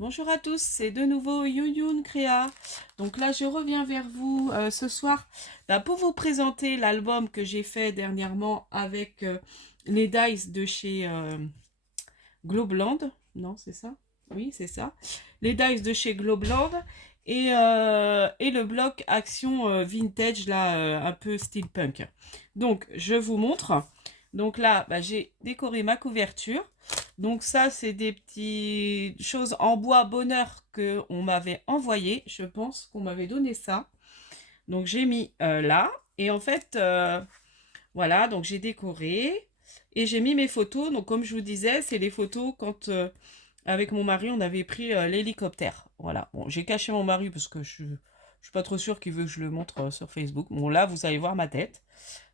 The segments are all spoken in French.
Bonjour à tous, c'est de nouveau Youn Créa. Donc là, je reviens vers vous ce soir pour vous présenter l'album que j'ai fait dernièrement avec les dies de chez Globeland. Non, c'est ça? Oui, c'est ça. Les dies de chez Globeland et le bloc Action Vintage, là, un peu steampunk. Donc, je vous montre. Donc là, j'ai décoré ma couverture. Donc ça, c'est des petites choses en bois bonheur que on m'avait envoyé. Je pense qu'on m'avait donné ça. Donc j'ai mis là. Et en fait, voilà, donc j'ai décoré. Et j'ai mis mes photos. Donc comme je vous disais, c'est les photos quand, avec mon mari, on avait pris l'hélicoptère. Voilà. Bon, j'ai caché mon mari parce que je suis pas trop sûre qu'il veut que je le montre sur Facebook. Bon, là, vous allez voir ma tête.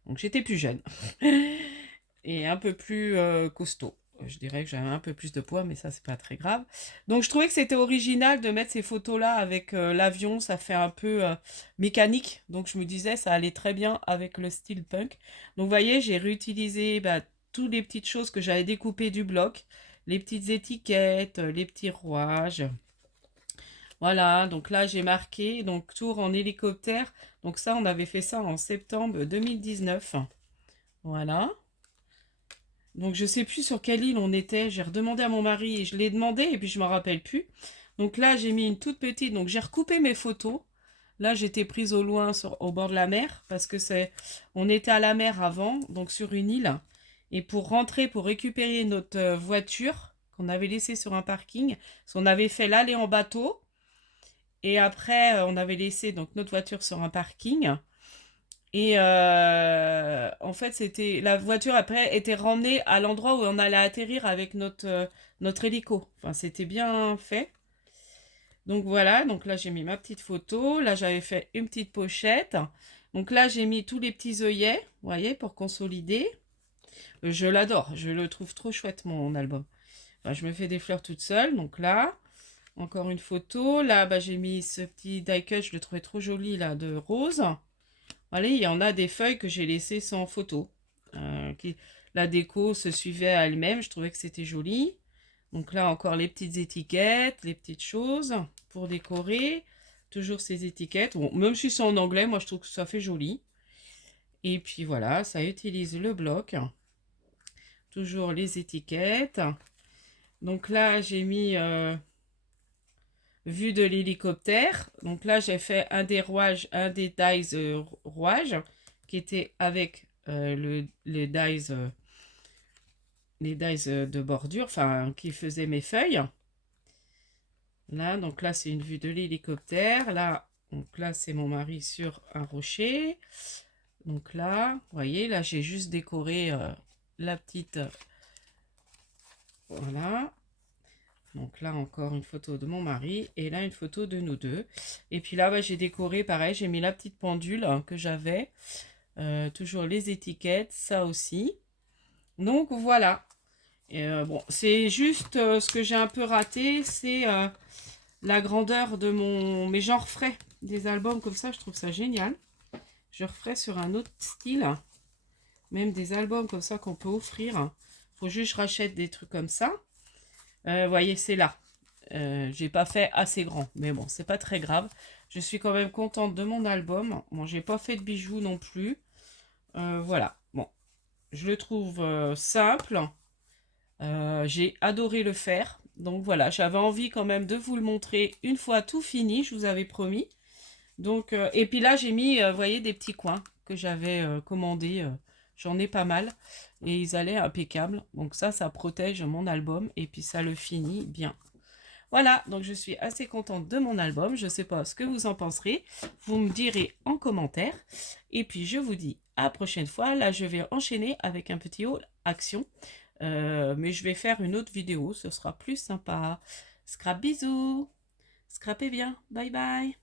Donc j'étais plus jeune. Et un peu plus costaud. Je dirais que j'avais un peu plus de poids, mais ça, c'est pas très grave. Donc, je trouvais que c'était original de mettre ces photos-là avec l'avion. Ça fait un peu mécanique. Donc, je me disais, ça allait très bien avec le style punk. Donc, vous voyez, j'ai réutilisé toutes les petites choses que j'avais découpées du bloc. Les petites étiquettes, les petits rouages. Voilà, donc là, j'ai marqué donc tour en hélicoptère. Donc, ça, on avait fait ça en septembre 2019. Voilà. Donc je sais plus sur quelle île on était. J'ai redemandé à mon mari et je l'ai demandé et puis je me rappelle plus. Donc là j'ai mis une toute petite. Donc j'ai recoupé mes photos. Là j'étais prise au loin au bord de la mer parce que on était à la mer avant, donc sur une île. Et pour rentrer, pour récupérer notre voiture qu'on avait laissée sur un parking, parce qu'on avait fait l'aller en bateau et après on avait laissé donc notre voiture sur un parking. Et en fait, c'était la voiture après était ramenée à l'endroit où on allait atterrir avec notre hélico. Enfin, c'était bien fait. Donc voilà, donc là j'ai mis ma petite photo. Là j'avais fait une petite pochette. Donc là j'ai mis tous les petits œillets, vous voyez, pour consolider. Je l'adore, je le trouve trop chouette mon album. Enfin, je me fais des fleurs toute seule. Donc là, encore une photo. Là, j'ai mis ce petit die cut, je le trouvais trop joli là de rose. Allez, il y en a des feuilles que j'ai laissées sans photo. La déco se suivait à elle-même, je trouvais que c'était joli. Donc là encore les petites étiquettes, les petites choses pour décorer. Toujours ces étiquettes. Bon, même si c'est en anglais, moi je trouve que ça fait joli. Et puis voilà, ça utilise le bloc. Toujours les étiquettes. Donc là j'ai mis vue de l'hélicoptère. Donc là j'ai fait un des rouages, un des dies rouages qui était avec les dies de bordure, enfin qui faisaient mes feuilles. Là, donc là c'est une vue de l'hélicoptère. Là, donc là c'est mon mari sur un rocher. Donc là, vous voyez, là j'ai juste décoré la petite. Voilà. Donc là encore une photo de mon mari et là une photo de nous deux. Et puis là j'ai décoré pareil, j'ai mis la petite pendule que j'avais. Toujours les étiquettes, ça aussi. Donc voilà. Et, bon, c'est juste ce que j'ai un peu raté, c'est la grandeur de mon... Mais j'en referai des albums comme ça, je trouve ça génial. Je referai sur un autre style, même des albums comme ça qu'on peut offrir. Faut juste que je rachète des trucs comme ça. Vous voyez, c'est là. J'ai pas fait assez grand, mais bon, c'est pas très grave. Je suis quand même contente de mon album. Bon, j'ai pas fait de bijoux non plus. Voilà. Bon, je le trouve simple. J'ai adoré le faire. Donc voilà, j'avais envie quand même de vous le montrer une fois tout fini, je vous avais promis. Donc, et puis là, j'ai mis, vous voyez, des petits coins que j'avais commandés. J'en ai pas mal. Et ils allaient impeccables. Donc ça protège mon album. Et puis ça le finit bien. Voilà, donc je suis assez contente de mon album. Je ne sais pas ce que vous en penserez. Vous me direz en commentaire. Et puis je vous dis à la prochaine fois. Là, je vais enchaîner avec un petit haul action. Mais je vais faire une autre vidéo. Ce sera plus sympa. Scrap bisous. Scrapez bien. Bye bye.